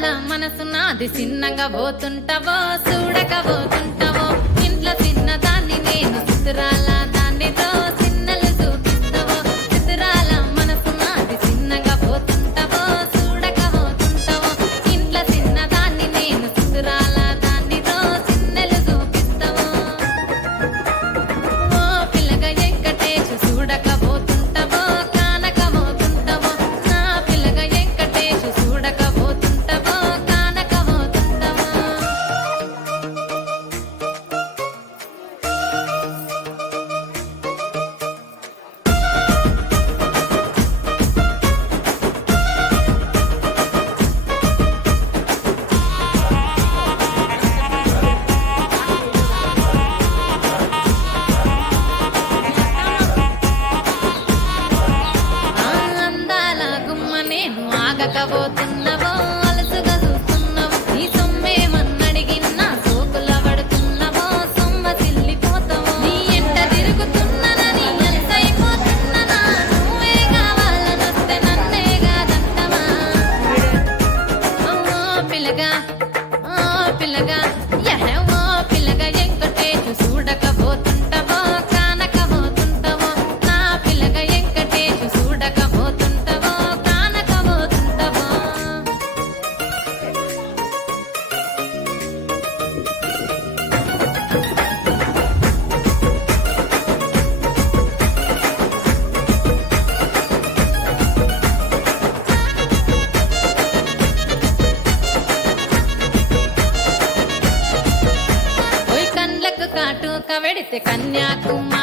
అందాల మనసు నాది చిన్నగా పోతుంటావో చూడకపోతుంటావో ఇంట్లో చిన్నదాన్ని నేను చిత్రాల దాన్నితో చిన్నలు చూపిస్తావో చిత్రాల మనసు నాది చిన్నగా పోతుంటావో చూడకపోతుంటావో ఇంట్లో చిన్నదాన్ని నేను చిత్రాల దాన్నితో చిన్నలు చూపిస్తావో ఓ పిల్లగా వెంకటేశు చూడకపోతుంటావో కానకపోతుంటావో నా పిల్లగా వెంకటేశు చూడకపోతుంటావో కానకపోతుంటావో ఆ అందాల గుమ్మ నేను ఆగకపోతున్నవో అలసుగా చూస్తున్నావో నీ సొమ్మేమన్నడిగిన్నా సోకుల పడుతున్నవో సొమ్మ సిల్లిపోతావో నీ ఎంట తిరుగుతున్ననని అలసైపోతున్ననా నువ్వే కావాలనొస్తే నన్నే కాదంటవా ఓ పిల్లగా ఓ పిల్లగా ఓ పిల్లగా వెంకటేశు చూడకపోతుంటావో కానకపోతుంటావో నా పిల్లగా వెంకటేశు చూడకపోతుంటావో కానకపోతుంటావో ఓయ్ కండ్లకు కాటుక వెడితే కన్యాకుమారి